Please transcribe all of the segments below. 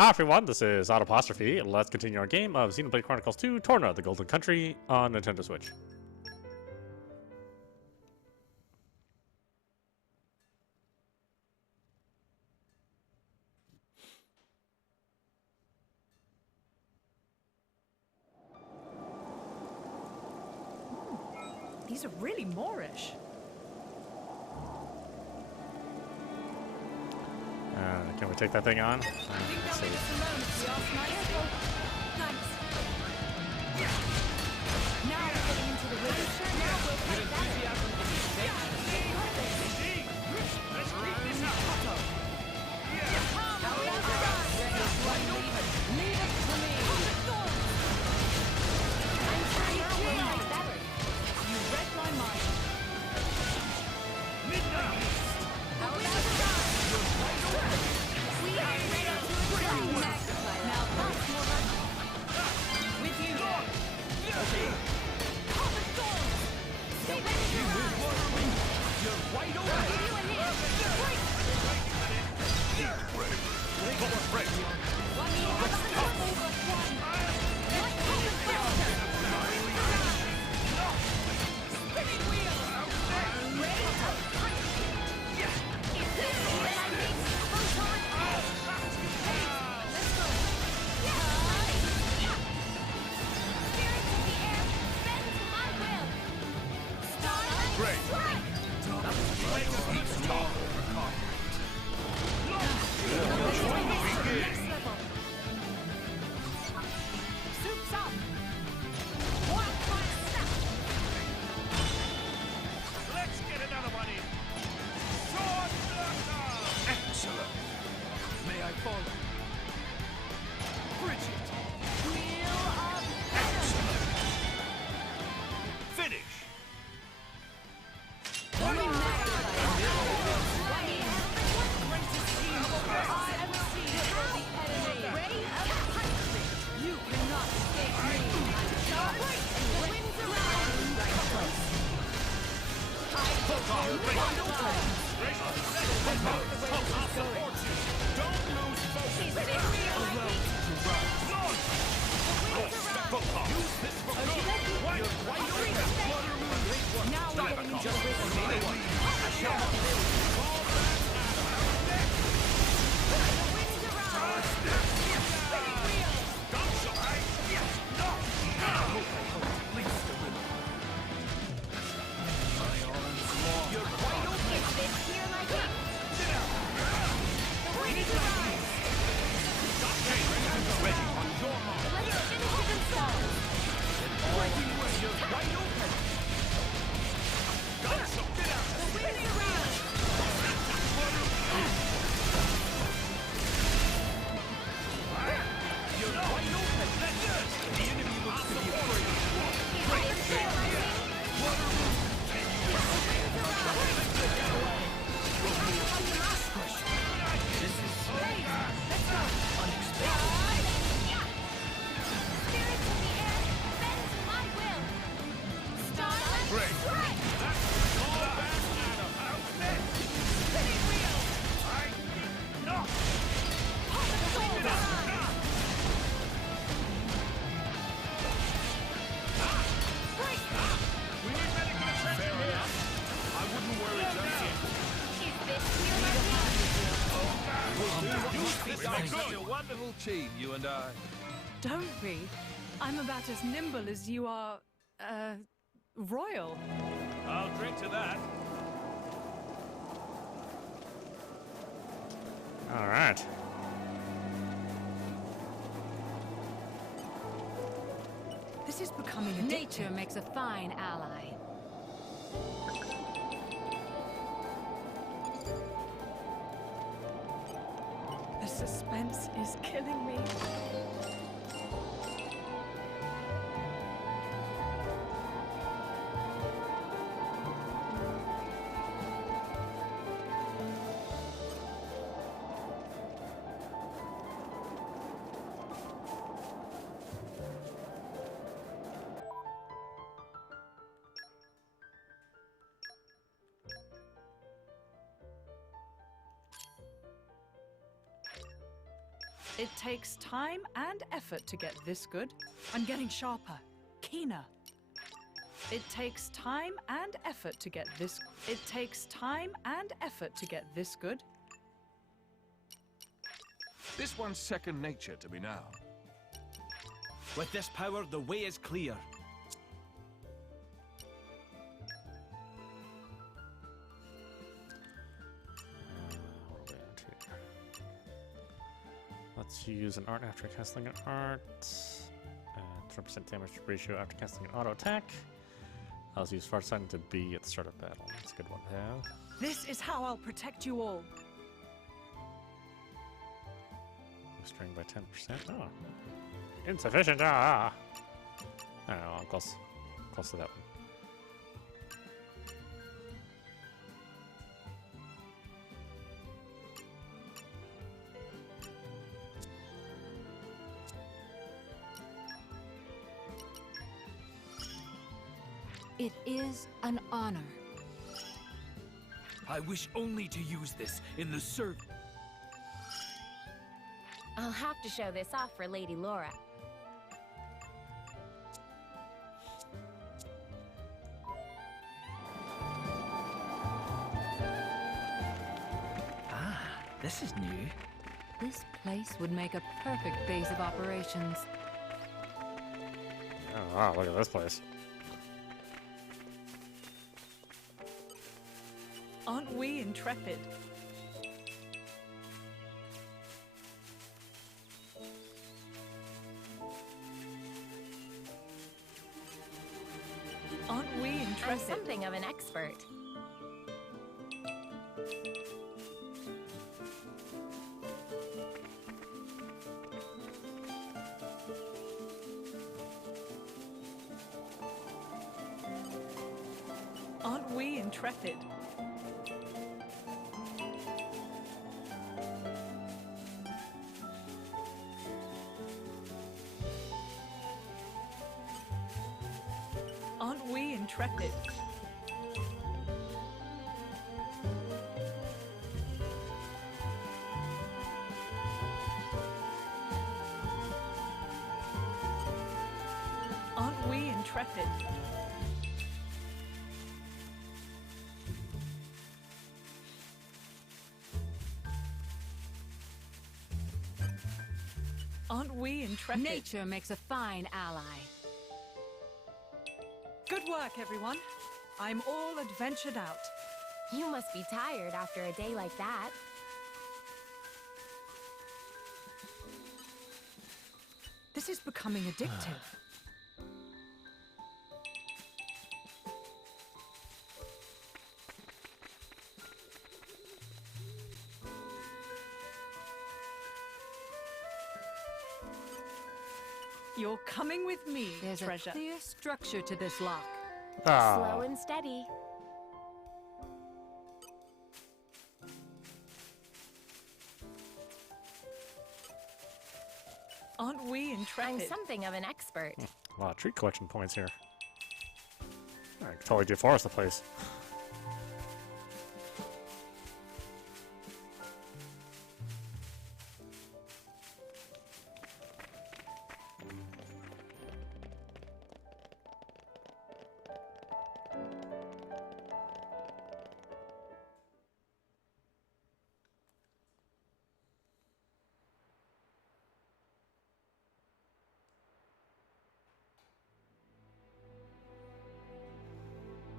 Hi everyone, this is audap. Let's continue our game of Xenoblade Chronicles 2, Torna, the Golden Country on Nintendo Switch. These are really Moorish. Can we take that thing on? Let's see. Now we're getting into the river. Now we'll fight that. Let's keep this up. Leave it to me. I'm sure you will fight better. You read my mind. Midnight. We are ready to magnify. Now that's more like with you. Pop and thorns. Stay ready to run. You're wide open. I'll give you a hit. Break. Break. One knee has the double but one. What pop and thorns? Spinning wheel. Ready to punch. Is this what I need? Photon. Hey, let's go. Spirits of the air, bend to my will. Starlight Great. strike. Next level. Soup's up. One fire snap. Let's get another one in. Sword Torna. Excellent. May I follow? Bridget. Wheel of Excellent. Finish. Greatest team I've ever seen for the enemy. Ready? You cannot escape me. I'm sharp and the winds around. I Photon. I'll support you. Don't lose focus. Is it real? Launch. Photon. Use this for good. You're wide open. Flutter moon. Now we're getting into the river. The winds around. Spinning wheel. Is this here like it? The winds around. Let's finish it themselves. The winds around. Spirits of the air, bend to my will. Starlight strike. Spinning wheel. Pop and thorns. Break. Is this here like it? Such a wonderful team, you and I. Don't be. I'm about as nimble as you are, royal. I'll drink to that. All right. This is becoming addictive. Nature makes a fine ally. The suspense is killing me. It takes time and effort to get this good. I'm getting sharper, keener. It takes time and effort to get this. It takes time and effort to get this good. This one's second nature to me now. With this power, the way is clear. Let's use an art after casting an art. 3% damage ratio after casting an auto attack. I'll use Farsighted to be at the start of battle. That's a good one to have. This is how I'll protect you all. String by 10%. Oh. Insufficient. Ah. I don't know. I'm close to that one. It is an honor. I wish only to use this in the service. I'll have to show this off for Lady Laura. Ah, this is new. This place would make a perfect base of operations. Oh, wow, look at this place. Aren't we intrepid? Aren't we I'm intrepid? something of an expert. Aren't we intrepid? Aren't we intrepid? Aren't we intrepid? Aren't we intrepid? Nature makes a fine ally. Good work, everyone. I'm all adventured out. You must be tired after a day like that. This is becoming addictive. You're coming with me, There's treasure. a clear structure to this lock. Ah. Slow and steady. Aren't we I'm intrepid? something of an expert. A lot of treat collection points here. I could totally deforest the place.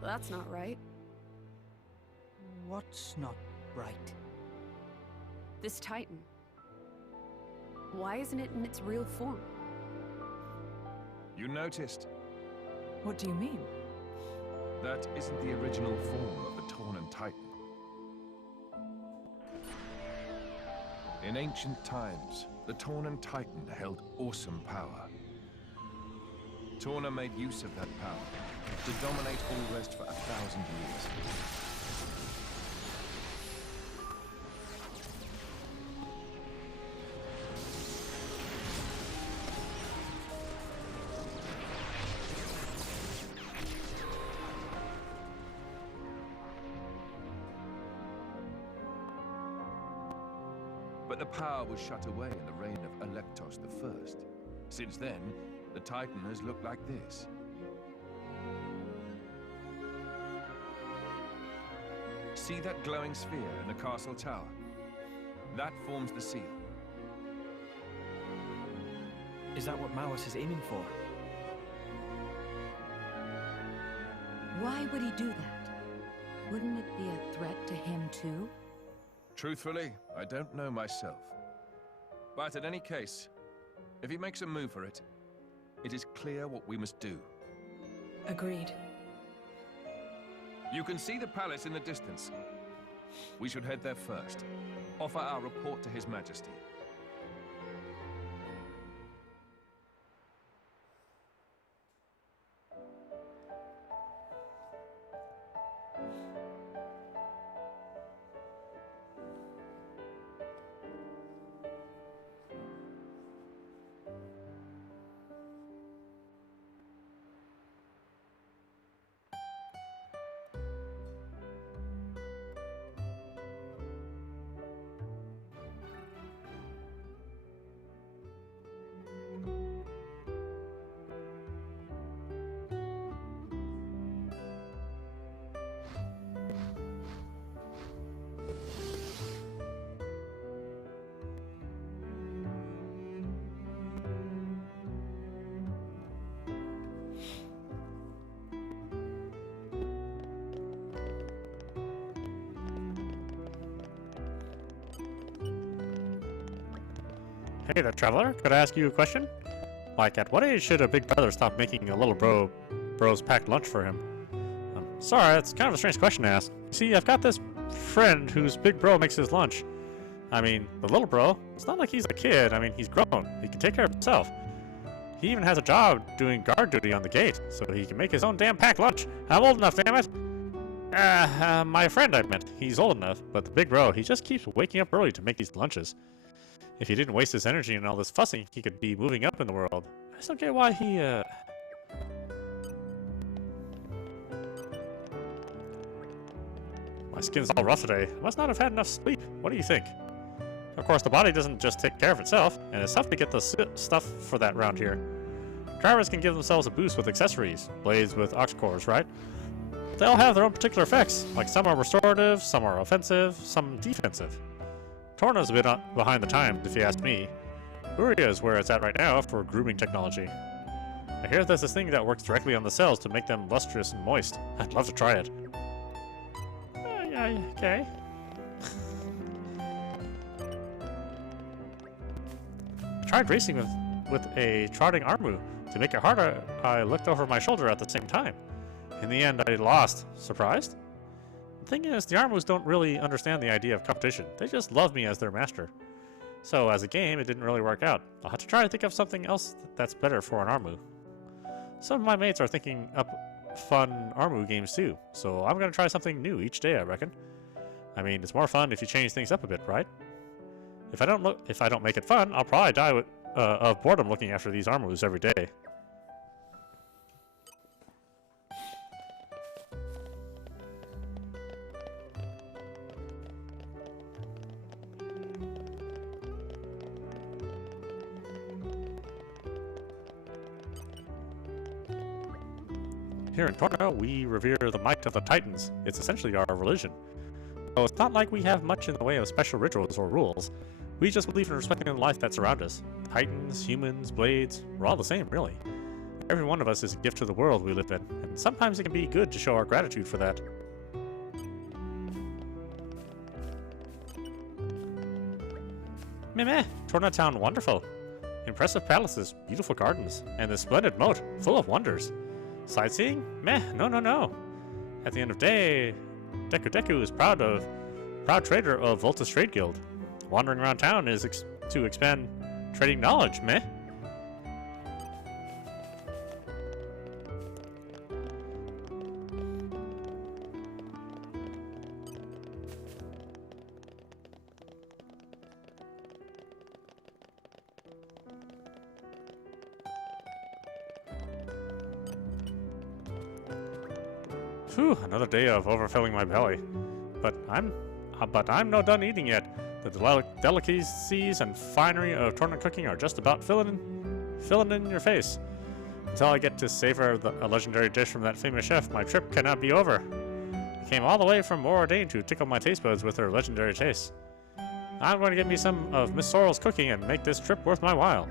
That's not right. What's not right? This Titan. Why isn't it in its real form? You noticed? What do you mean? That isn't the original form of the Torna Titan. In ancient times, the Torna Titan held awesome power. Torna made use of that power to dominate all rest for 1,000 years. But the power was shut away in the reign of Electos I. Since then, the Titan has looked like this. See that glowing sphere in the castle tower? That forms the seal. Is that what Malos is aiming for? Why would he do that? Wouldn't it be a threat to him too? Truthfully, I don't know myself. But in any case, if he makes a move for it, it is clear what we must do. Agreed. You can see the palace in the distance. We should head there first. Offer our report to His Majesty. Hey there, traveler. Could I ask you a question? Like, at what age should a big brother stop making a little bro's packed lunch for him? I'm sorry, it's kind of a strange question to ask. You see, I've got this friend whose big bro makes his lunch. I mean, the little bro, it's not like he's a kid. I mean, he's grown. He can take care of himself. He even has a job doing guard duty on the gate, so he can make his own damn packed lunch. I'm old enough, damn it. My friend, I meant. He's old enough, but the big bro, he just keeps waking up early to make these lunches. If he didn't waste his energy in all this fussing, he could be moving up in the world. I just don't get why he, My skin's all rough today. I must not have had enough sleep. What do you think? Of course, the body doesn't just take care of itself, and it's tough to get the stuff for that around here. Drivers can give themselves a boost with accessories. Blades with aux cores, right? They all have their own particular effects. Like, some are restorative, some are offensive, some defensive. Torna's a bit behind the times, if you ask me. Uria is where it's at right now for grooming technology. I hear there's this thing that works directly on the cells to make them lustrous and moist. I'd love to try it. Yeah, okay. I tried racing with a trotting Armu. To make it harder, I looked over my shoulder at the same time. In the end, I lost. Surprised? The thing is, the Armus don't really understand the idea of competition. They just love me as their master. So, as a game, it didn't really work out. I'll have to try to think of something else that's better for an Armu. Some of my mates are thinking up fun Armu games too, so I'm gonna try something new each day, I reckon. I mean, it's more fun if you change things up a bit, right? If I don't make it fun, I'll probably die of boredom looking after these Armus every day. Here in Torna, we revere the might of the Titans. It's essentially our religion. So it's not like we have much in the way of special rituals or rules. We just believe in respecting the life that's around us. Titans, humans, blades, we're all the same, really. Every one of us is a gift to the world we live in, and sometimes it can be good to show our gratitude for that. Meh, Torna town wonderful. Impressive palaces, beautiful gardens, and a splendid moat, full of wonders. Sightseeing? Meh, no. At the end of the day, Deku is proud trader of Volta's Trade Guild. Wandering around town is to expand trading knowledge, meh? Phew, another day of overfilling my belly. But I'm no done eating yet. The delicacies and finery of Torna cooking are just about filling in your face. Until I get to savor a legendary dish from that famous chef, my trip cannot be over. I came all the way from Moradane to tickle my taste buds with her legendary taste. I'm going to get me some of Miss Sorrel's cooking and make this trip worth my while.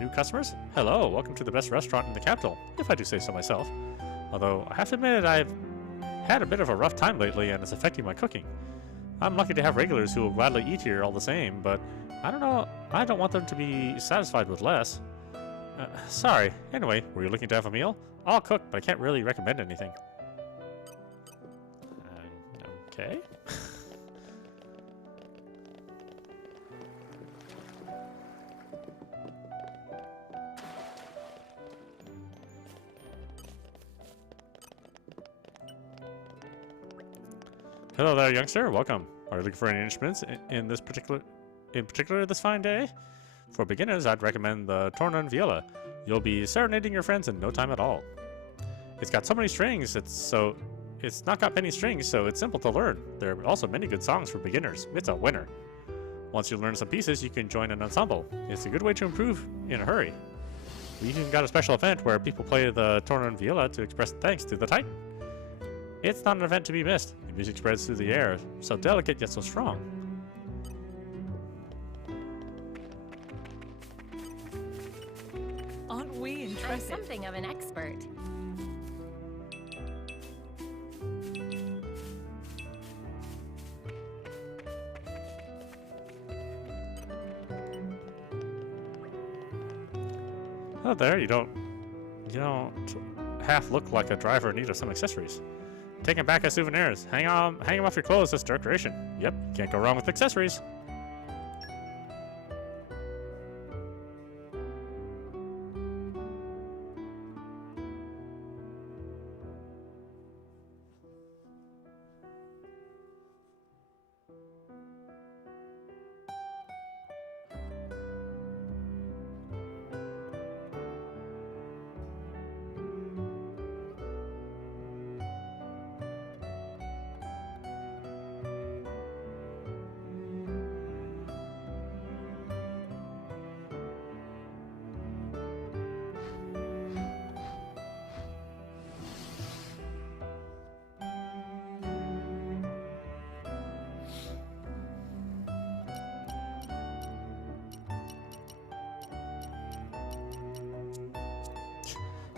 New customers? Hello, welcome to the best restaurant in the capital, if I do say so myself. Although, I have to admit I've had a bit of a rough time lately and it's affecting my cooking. I'm lucky to have regulars who will gladly eat here all the same, but I don't know, I don't want them to be satisfied with less. Sorry. Anyway, were you looking to have a meal? I'll cook, but I can't really recommend anything. Okay. Hello there, youngster. Welcome. Are you looking for any instruments in particular this fine day? For beginners, I'd recommend the Torna and viola. You'll be serenading your friends in no time at all. It's got so many strings, it's not got many strings, so it's simple to learn. There are also many good songs for beginners. It's a winner. Once you learn some pieces, you can join an ensemble. It's a good way to improve in a hurry. We even got a special event where people play the Torna and viola to express thanks to the Titan. It's not an event to be missed. The music spreads through the air, so delicate yet so strong. Aren't we I'm interested? something of an expert. Oh, there, you don't half look like a driver in need of some accessories. Take them back as souvenirs. Hang them off your clothes as decoration. Yep, can't go wrong with accessories.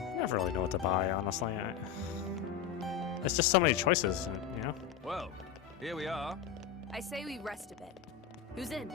I never really know what to buy, honestly. It's just so many choices, you know? Well, here we are. I say we rest a bit. Who's in?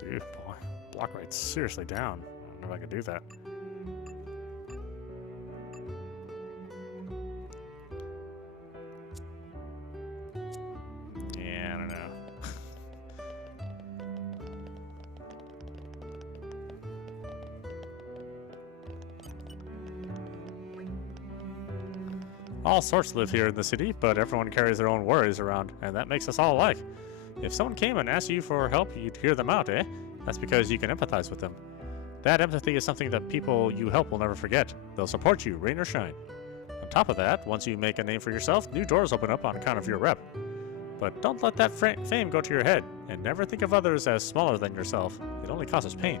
Dude, boy, block rate's seriously down. I don't know if I can do that. Yeah, I don't know. All sorts live here in the city, but everyone carries their own worries around, and that makes us all alike. If someone came and asked you for help, you'd hear them out, eh? That's because you can empathize with them. That empathy is something that people you help will never forget. They'll support you, rain or shine. On top of that, once you make a name for yourself, new doors open up on account of your rep. But don't let that fame go to your head, and never think of others as smaller than yourself. It only causes pain.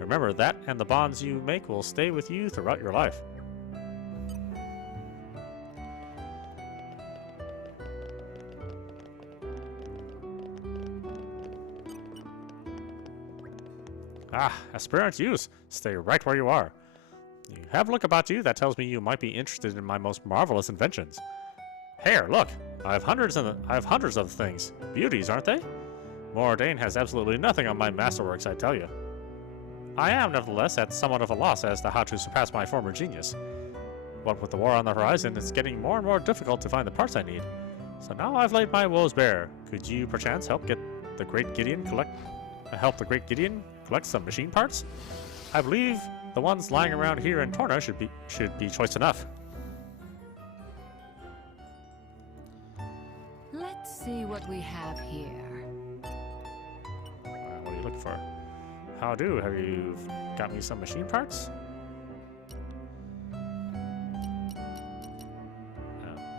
Remember, that and the bonds you make will stay with you throughout your life. Ah, aspirant youth, stay right where you are. You have a look about you that tells me you might be interested in my most marvelous inventions. Here, look, I have hundreds of things. Beauties, aren't they? Moradane has absolutely nothing on my masterworks, I tell you. I am, nevertheless, at somewhat of a loss as to how to surpass my former genius. What with the war on the horizon, it's getting more and more difficult to find the parts I need. So now I've laid my woes bare. Could you, perchance, help the great Gideon collect some machine parts? I believe the ones lying around here in Torna should be choice enough. Let's see what we have here. What are you looking for? How do? Have you got me some machine parts?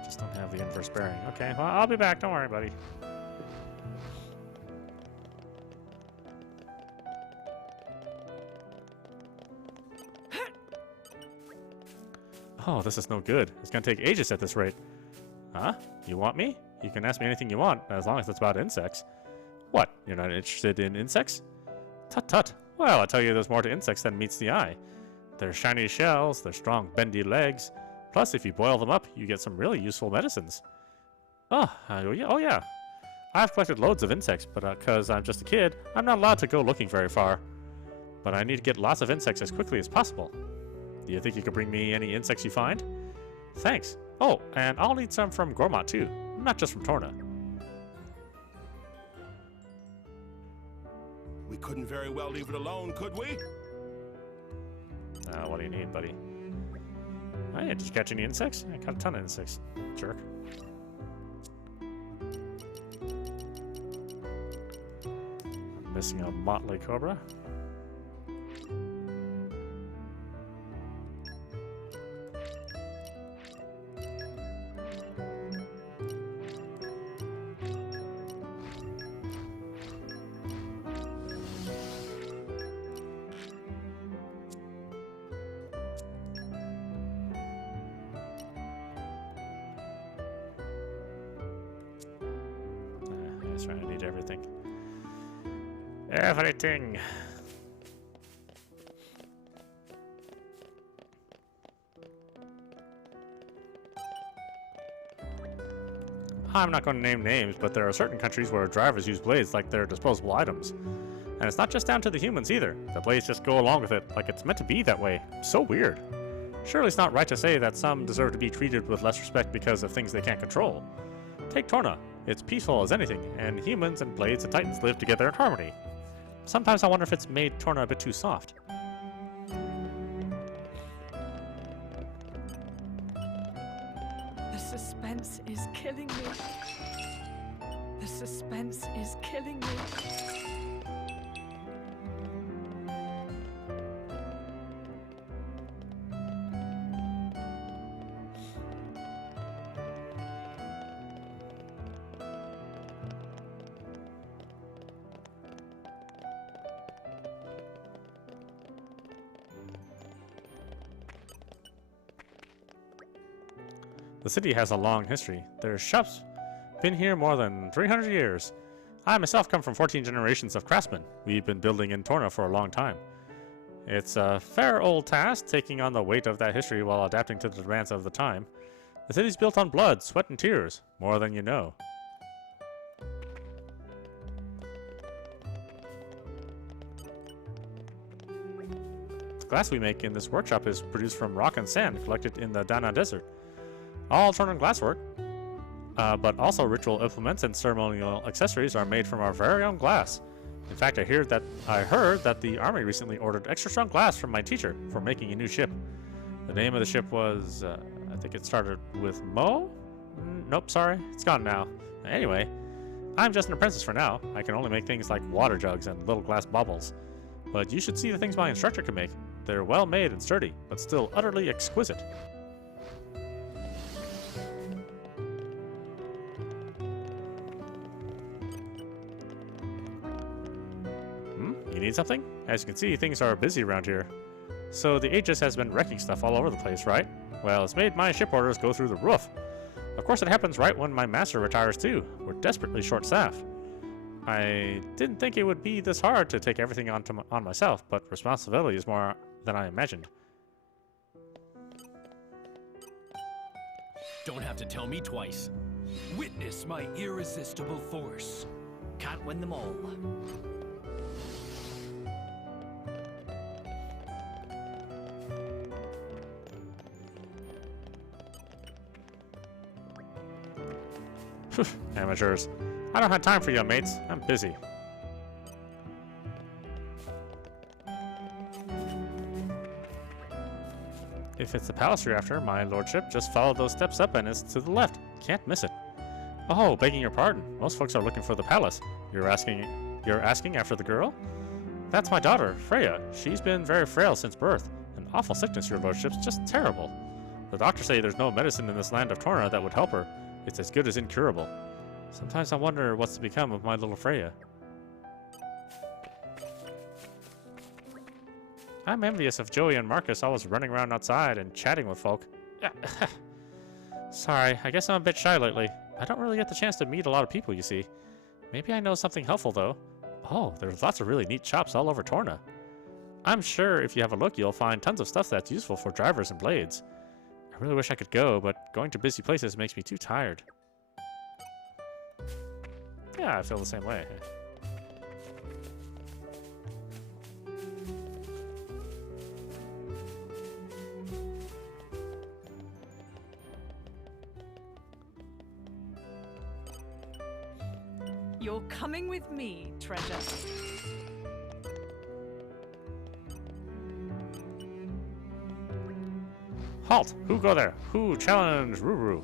Just don't have the inverse bearing. Okay, well, I'll be back. Don't worry, buddy. Oh, this is no good. It's gonna take ages at this rate. Huh? You want me? You can ask me anything you want, as long as it's about insects. What? You're not interested in insects? Tut tut. Well, I tell you, there's more to insects than meets the eye. Their shiny shells, their strong bendy legs. Plus, if you boil them up, you get some really useful medicines. Oh yeah. I've collected loads of insects, but because I'm just a kid, I'm not allowed to go looking very far. But I need to get lots of insects as quickly as possible. Do you think you could bring me any insects you find? Thanks. Oh, and I'll need some from Gormott too, not just from Torna. We couldn't very well leave it alone, could we? What do you need, buddy? Oh yeah, did you catch any insects? I caught a ton of insects. Jerk. I'm missing a motley cobra. That's right, I need everything. Everything! I'm not going to name names, but there are certain countries where drivers use blades like they're disposable items. And it's not just down to the humans either. The blades just go along with it, like it's meant to be that way. So weird. Surely it's not right to say that some deserve to be treated with less respect because of things they can't control. Take Torna. It's peaceful as anything, and humans and blades and titans live together in harmony. Sometimes I wonder if it's made Torna a bit too soft. The suspense is killing me. The suspense is killing me. The city has a long history. Their shops been here more than 300 years. I myself come from 14 generations of craftsmen. We've been building in Torna for a long time. It's a fair old task, taking on the weight of that history while adapting to the demands of the time. The city's built on blood, sweat, and tears, more than you know. The glass we make in this workshop is produced from rock and sand collected in the Dana Desert. All Tornan glasswork, but also ritual implements and ceremonial accessories are made from our very own glass. In fact, I heard that the army recently ordered extra strong glass from my teacher for making a new ship. The name of the ship was, I think it started with Mo? Nope, sorry, it's gone now. Anyway, I'm just an apprentice for now. I can only make things like water jugs and little glass baubles. But you should see the things my instructor can make. They're well made and sturdy, but still utterly exquisite. You need something? As you can see, things are busy around here. So the Aegis has been wrecking stuff all over the place, right? Well, it's made my ship orders go through the roof. Of course it happens right when my master retires too. We're desperately short-staffed. I didn't think it would be this hard to take everything on myself, but responsibility is more than I imagined. Don't have to tell me twice. Witness my irresistible force. Can't win them all. Phew, amateurs. I don't have time for you, mates. I'm busy. If it's the palace you're after, my lordship, just follow those steps up and it's to the left. Can't miss it. Oh, begging your pardon. Most folks are looking for the palace. You're asking after the girl? That's my daughter, Freya. She's been very frail since birth. An awful sickness, your lordship's just terrible. The doctors say there's no medicine in this land of Torna that would help her. It's as good as incurable. Sometimes I wonder what's to become of my little Freya. I'm envious of Joey and Marcus always running around outside and chatting with folk. Sorry, I guess I'm a bit shy lately. I don't really get the chance to meet a lot of people, you see. Maybe I know something helpful, though. Oh, there's lots of really neat shops all over Torna. I'm sure if you have a look, you'll find tons of stuff that's useful for drivers and blades. I really wish I could go, but going to busy places makes me too tired. Yeah, I feel the same way. You're coming with me, treasure. Halt! Who go there? Who challenge Ruru?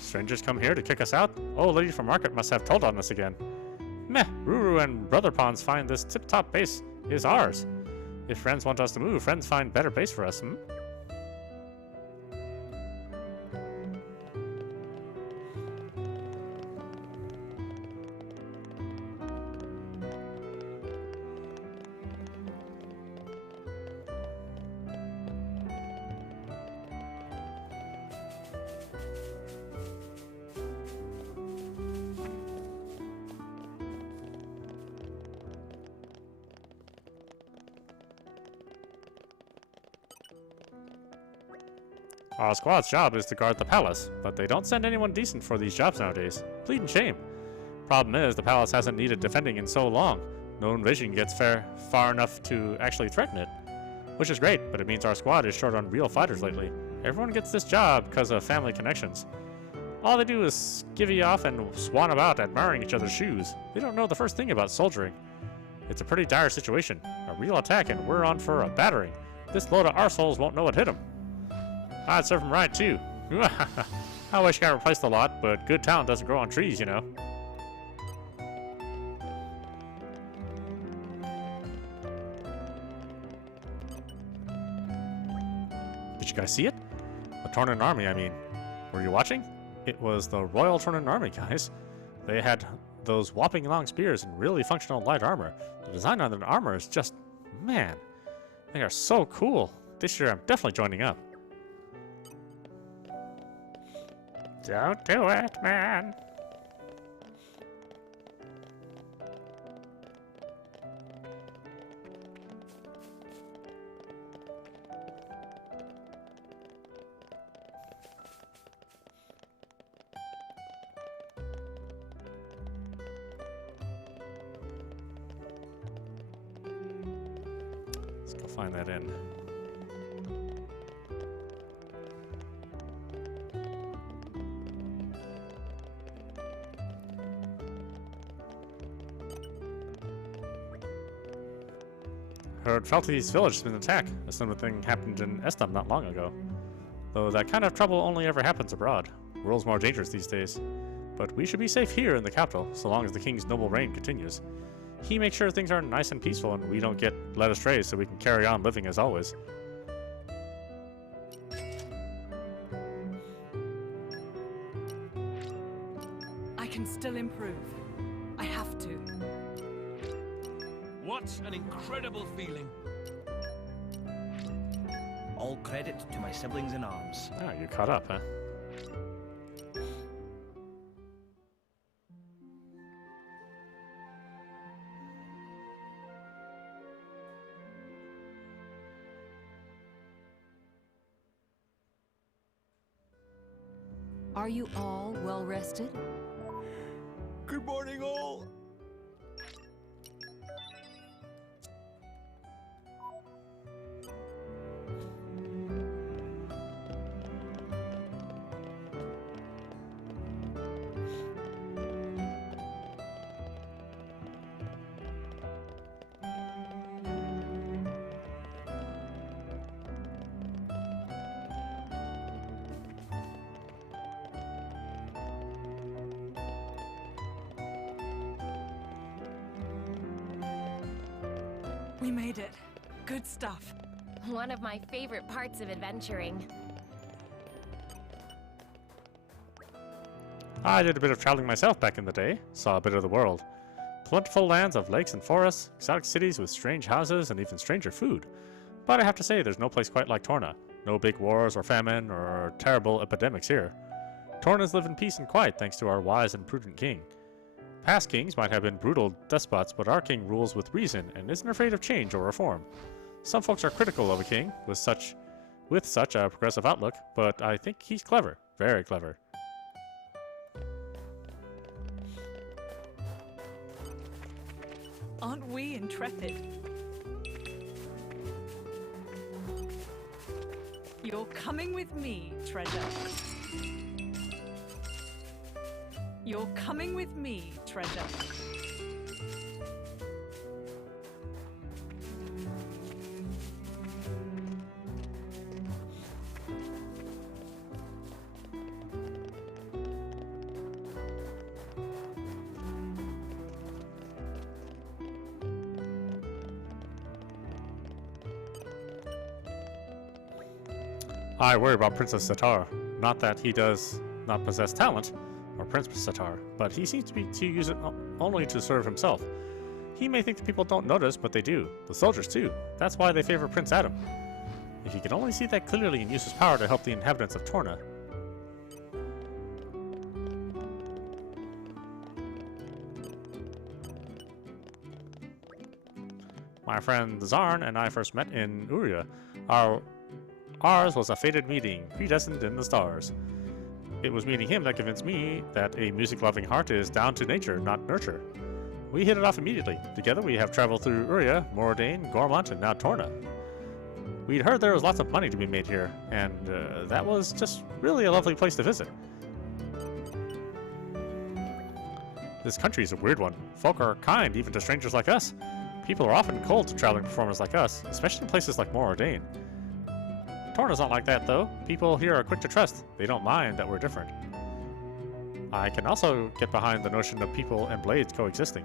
Strangers come here to kick us out? Old lady from market must have told on us again. Meh! Ruru and Brother Pawns find this tip-top base is ours. If friends want us to move, friends find better base for us, Our squad's job is to guard the palace, but they don't send anyone decent for these jobs nowadays. Bleeding shame. Problem is, the palace hasn't needed defending in so long. No invasion gets far enough to actually threaten it. Which is great, but it means our squad is short on real fighters lately. Everyone gets this job because of family connections. All they do is skivvy off and swan about admiring each other's shoes. They don't know the first thing about soldiering. It's a pretty dire situation. A real attack and we're on for a battering. This load of arseholes won't know what hit them. I'd serve him right, too. I wish I replaced a lot, but good talent doesn't grow on trees, you know. Did you guys see it? The Tornan army, I mean. Were you watching? It was the Royal Tornan army, guys. They had those whopping long spears and really functional light armor. The design on their armor is just... man. They are so cool. This year I'm definitely joining up. Don't do it, man. Let's go find that inn. Heard Felty's village has been attacked. A similar thing happened in Estam not long ago. Though that kind of trouble only ever happens abroad. The world's more dangerous these days. But we should be safe here in the capital, so long as the king's noble reign continues. He makes sure things are nice and peaceful and we don't get led astray so we can carry on living as always. I can still improve. I have to. What an incredible feeling. All credit to my siblings in arms. Oh, you caught up, huh? Are you all well rested? Good morning, all. We made it. Good stuff. One of my favorite parts of adventuring. I did a bit of traveling myself back in the day, saw a bit of the world. Plentiful lands of lakes and forests, exotic cities with strange houses, and even stranger food. But I have to say, there's no place quite like Torna. No big wars or famine or terrible epidemics here. Tornas live in peace and quiet thanks to our wise and prudent king. Past kings might have been brutal despots, but our king rules with reason and isn't afraid of change or reform. Some folks are critical of a king with such a progressive outlook, but I think he's clever, very clever. Aren't we intrepid? You're coming with me, treasure. You're coming with me, treasure. I worry about Princess Sitar. Not that he does not possess talent, or Prince Sitar, but he seems to use it only to serve himself. He may think that people don't notice, but they do. The soldiers too. That's why they favor Prince Adam. If he could only see that clearly and use his power to help the inhabitants of Torna. My friend Zarn and I first met in Uria. Ours was a fated meeting, predestined in the stars. It was meeting him that convinced me that a music-loving heart is down to nature, not nurture. We hit it off immediately. Together we have traveled through Uria, Moradane, Gormont, and now Torna. We'd heard there was lots of money to be made here, and that was just really a lovely place to visit. This country is a weird one. Folk are kind even to strangers like us. People are often cold to traveling performers like us, especially in places like Moradane. Torna's not like that, though. People here are quick to trust. They don't mind that we're different. I can also get behind the notion of people and blades coexisting.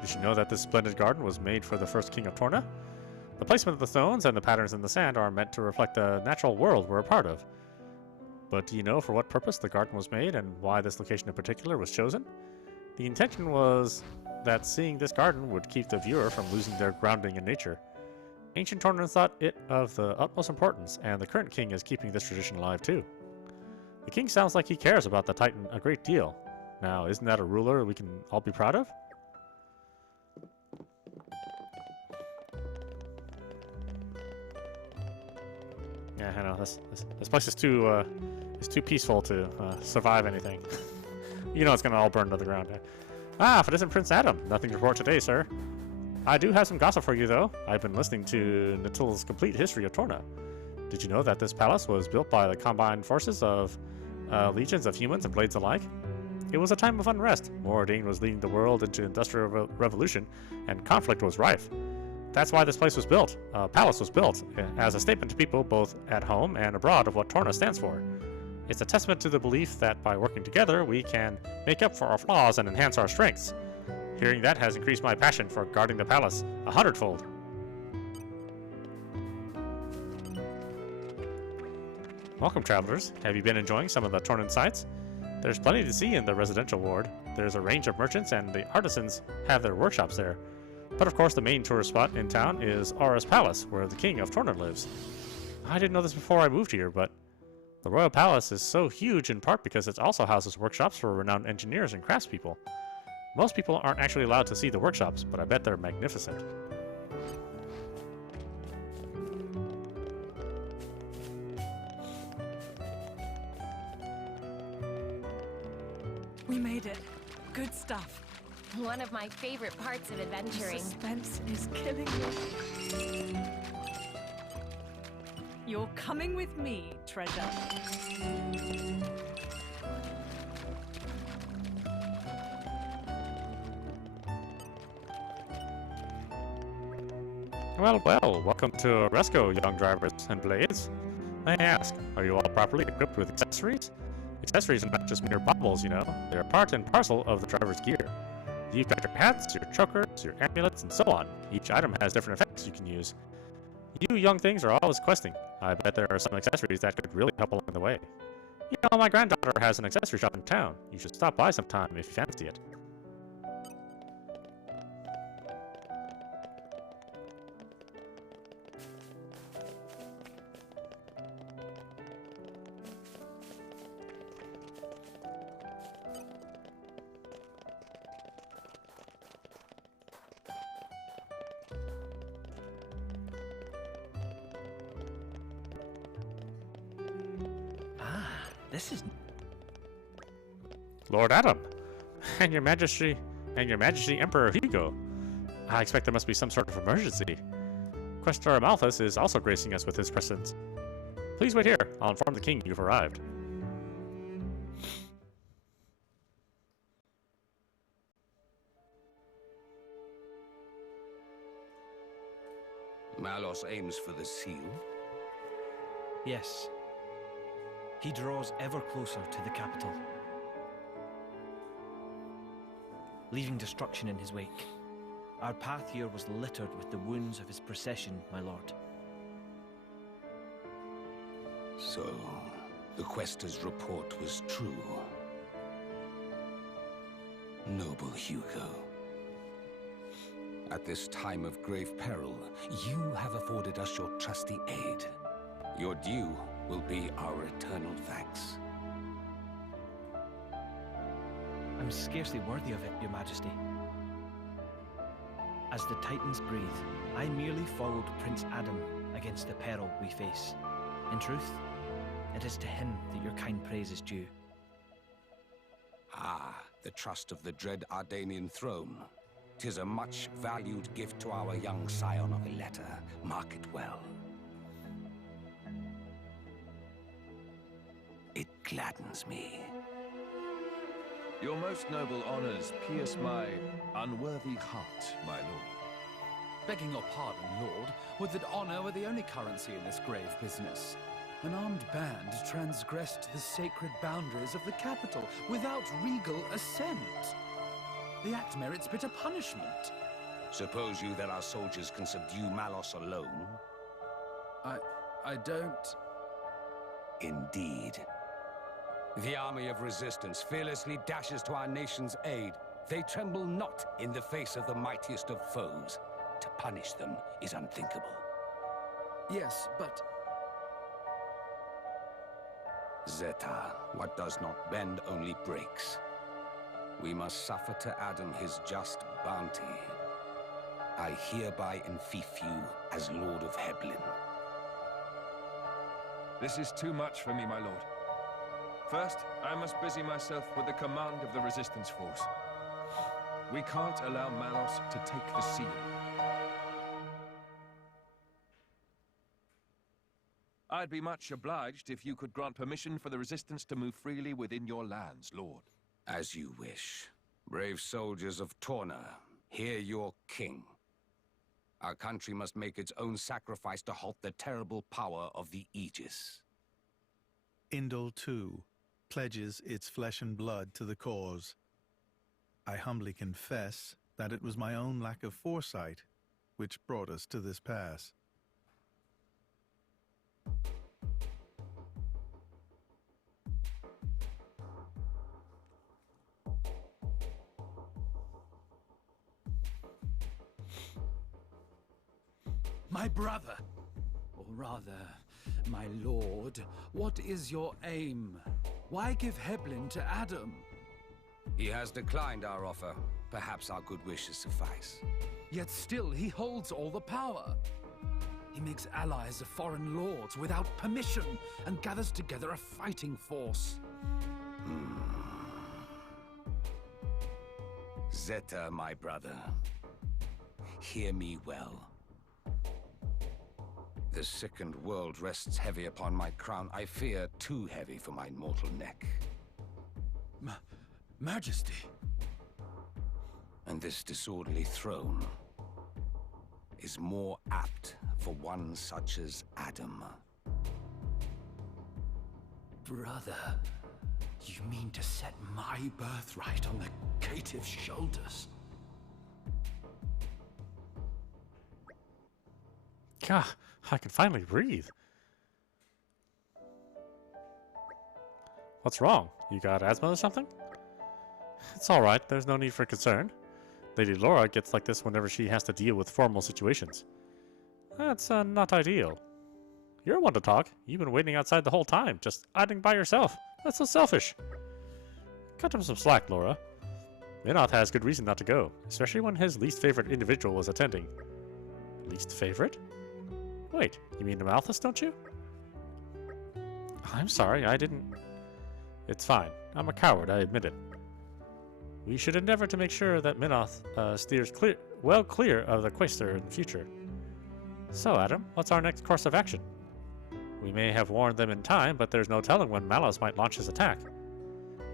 Did you know that this splendid garden was made for the first king of Torna? The placement of the stones and the patterns in the sand are meant to reflect the natural world we're a part of. But do you know for what purpose the garden was made and why this location in particular was chosen? The intention was that seeing this garden would keep the viewer from losing their grounding in nature. Ancient Tornans thought it of the utmost importance, and the current king is keeping this tradition alive too. The king sounds like he cares about the Titan a great deal. Now, isn't that a ruler we can all be proud of? Yeah, I know, this place is too peaceful to survive anything. You know it's gonna all burn to the ground. Ah, if it isn't Prince Adam. Nothing to report today, sir. I do have some gossip for you, though. I've been listening to Natil's complete history of Torna. Did you know that this palace was built by the combined forces of legions of humans and blades alike? It was a time of unrest. Moradane was leading the world into industrial revolution, and conflict was rife. That's why this place was built. Palace was built as a statement to people both at home and abroad of what Torna stands for. It's a testament to the belief that by working together, we can make up for our flaws and enhance our strengths. Hearing that has increased my passion for guarding the palace 100-fold. Welcome, travelers. Have you been enjoying some of the Tornan sights? There's plenty to see in the residential ward. There's a range of merchants, and the artisans have their workshops there. But of course, the main tourist spot in town is Aura's Palace, where the king of Torna lives. I didn't know this before I moved here, but the Royal Palace is so huge in part because it also houses workshops for renowned engineers and craftspeople. Most people aren't actually allowed to see the workshops, but I bet they're magnificent. We made it. Good stuff. One of my favorite parts of adventuring. Suspense is killing me. You're coming with me, treasure. Well, welcome to Resco, young drivers and blades. May I ask, are you all properly equipped with accessories? Accessories are not just mere baubles, you know. They're part and parcel of the driver's gear. You've got your hats, your chokers, your amulets, and so on. Each item has different effects you can use. You young things are always questing. I bet there are some accessories that could really help along the way. You know, my granddaughter has an accessory shop in town. You should stop by sometime if you fancy it. This is... Lord Adam, and your Majesty Emperor Hugo. I expect there must be some sort of emergency. Questor Malthus is also gracing us with his presence. Please wait here. I'll inform the king you've arrived. Malos aims for the seal? Yes. He draws ever closer to the capital, leaving destruction in his wake. Our path here was littered with the wounds of his procession, my lord. So, the Questor's report was true. Noble Hugo. At this time of grave peril, you have afforded us your trusty aid. Your due will be our eternal thanks. I'm scarcely worthy of it, your majesty. As the Titans breathe, I merely followed Prince Adam against the peril we face. In truth, it is to him that your kind praise is due. Ah, the trust of the dread Ardanian throne. 'Tis a much valued gift to our young scion of Ileta. Mark it well. It gladdens me. Your most noble honors pierce my unworthy heart, my lord. Begging your pardon, Lord, would that honor were the only currency in this grave business. An armed band transgressed the sacred boundaries of the capital without regal assent. The act merits bitter punishment. Suppose you that our soldiers can subdue Malos alone? I don't... Indeed. The army of resistance fearlessly dashes to our nation's aid. They tremble not in the face of the mightiest of foes. To punish them is unthinkable. Yes, but... Zeta, what does not bend only breaks. We must suffer to Adam his just bounty. I hereby enfeoff you as Lord of Heblin. This is too much for me, my lord. First, I must busy myself with the command of the resistance force. We can't allow Malos to take the seal. I'd be much obliged if you could grant permission for the resistance to move freely within your lands, lord. As you wish. Brave soldiers of Torna, hear your king. Our country must make its own sacrifice to halt the terrible power of the Aegis. Indol, too, pledges its flesh and blood to the cause. I humbly confess that it was my own lack of foresight which brought us to this pass. My brother, or rather, my lord, what is your aim? Why give Heblin to Adam? He has declined our offer. Perhaps our good wishes suffice. Yet still he holds all the power. He makes allies of foreign lords without permission and gathers together a fighting force. Zeta, my brother, hear me well. The sickened world rests heavy upon my crown. I fear too heavy for my mortal neck. Majesty. And this disorderly throne is more apt for one such as Adam. Brother. You mean to set my birthright on the caitiff's shoulders? God, I can finally breathe. What's wrong? You got asthma or something? It's alright, there's no need for concern. Lady Laura gets like this whenever she has to deal with formal situations. That's not ideal. You're one to talk. You've been waiting outside the whole time, just hiding by yourself. That's so selfish. Cut him some slack, Laura. Minoth has good reason not to go, especially when his least favorite individual was attending. Least favorite? Wait, you mean the Malthus, don't you? I'm sorry, I didn't... It's fine. I'm a coward, I admit it. We should endeavor to make sure that Minoth steers well clear of the Quaestor in the future. So, Adam, what's our next course of action? We may have warned them in time, but there's no telling when Malos might launch his attack.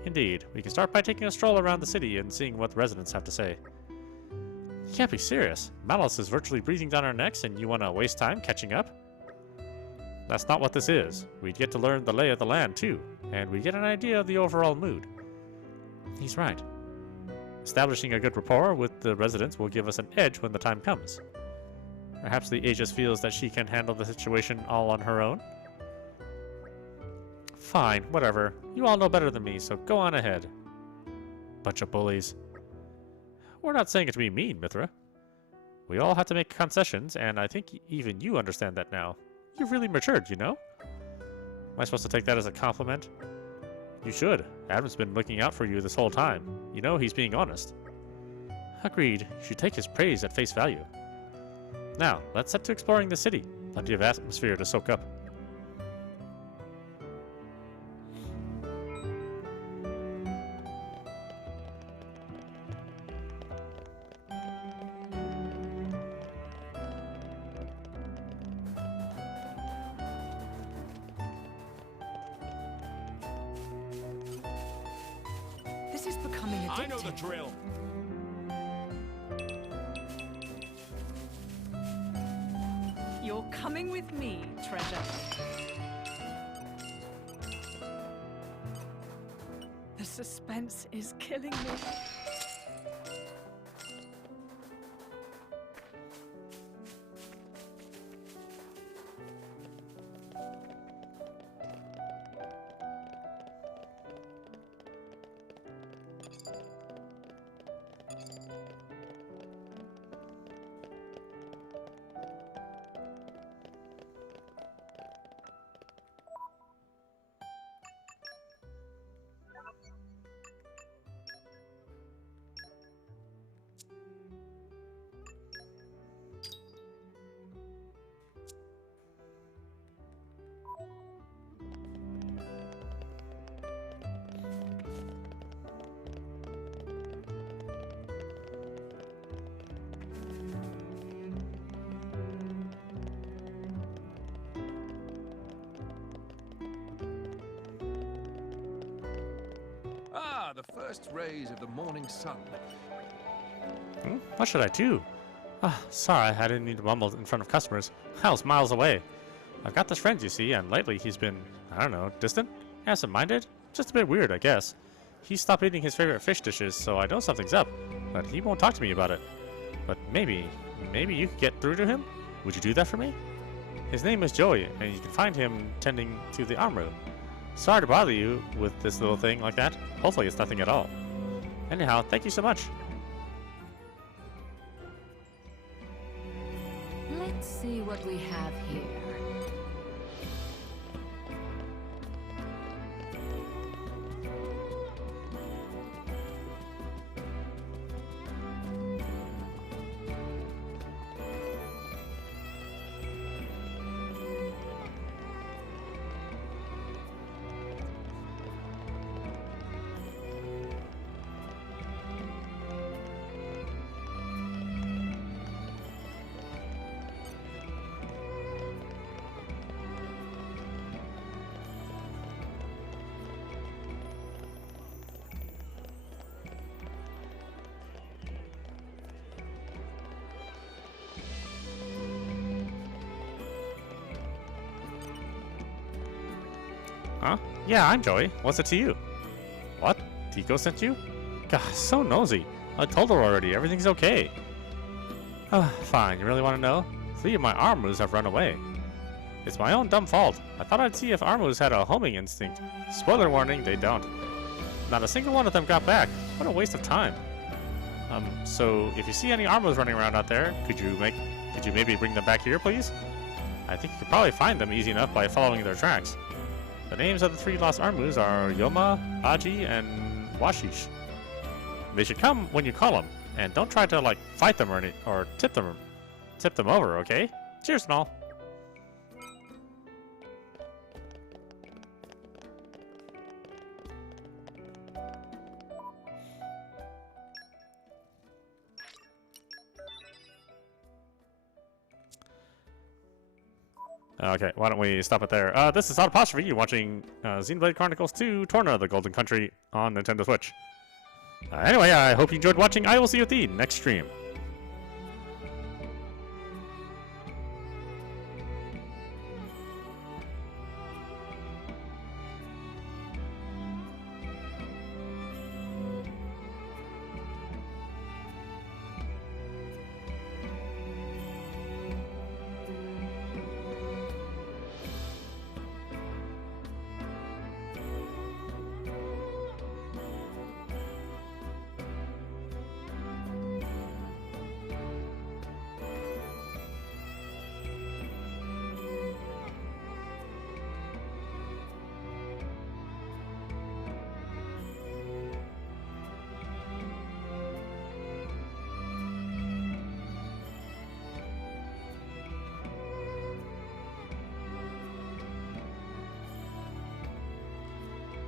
Indeed, we can start by taking a stroll around the city and seeing what the residents have to say. You can't be serious. Malos is virtually breathing down our necks and you want to waste time catching up? That's not what this is. We'd get to learn the lay of the land, too, and we get an idea of the overall mood. He's right. Establishing a good rapport with the residents will give us an edge when the time comes. Perhaps the Aegis feels that she can handle the situation all on her own? Fine, whatever. You all know better than me, so go on ahead. Bunch of bullies. We're not saying it to be mean, Mithra. We all have to make concessions, and I think even you understand that now. You've really matured, you know? Am I supposed to take that as a compliment? You should. Adam's been looking out for you this whole time. You know he's being honest. Agreed. You should take his praise at face value. Now, let's set to exploring the city. Plenty of atmosphere to soak up. This is becoming addictive. I know the drill. You're coming with me, treasure. The suspense is killing me. Ah, the first rays of the morning sun. What should I do? Sorry, I didn't need to mumble in front of customers. I was miles away. I've got this friend, you see, and lately he's been, I don't know, distant? Absent-minded? Just a bit weird, I guess. He stopped eating his favorite fish dishes, so I know something's up, but he won't talk to me about it. But maybe you could get through to him? Would you do that for me? His name is Joey, and you can find him tending to the arm room. Sorry to bother you with this little thing like that. Hopefully it's nothing at all. Anyhow, thank you so much. Let's see what we have here. Huh? Yeah, I'm Joey. What's it to you? Tico sent you? God, so nosy. I told her already, everything's okay. Fine, you really want to know? 3 of my Armus have run away. It's my own dumb fault. I thought I'd see if Armus had a homing instinct. Spoiler warning, they don't. Not a single one of them got back. What a waste of time. So if you see any Armus running around out there, could you maybe bring them back here, please? I think you could probably find them easy enough by following their tracks. The names of the 3 lost Armus are Yoma, Aji, and Washish. They should come when you call them, and don't try to like fight them or tip them over, okay? Cheers and all. Okay, why don't we stop it there? This is audap, you watching Xenoblade Chronicles 2 Torna, the Golden Country on Nintendo Switch. Anyway, I hope you enjoyed watching. I will see you at the next stream.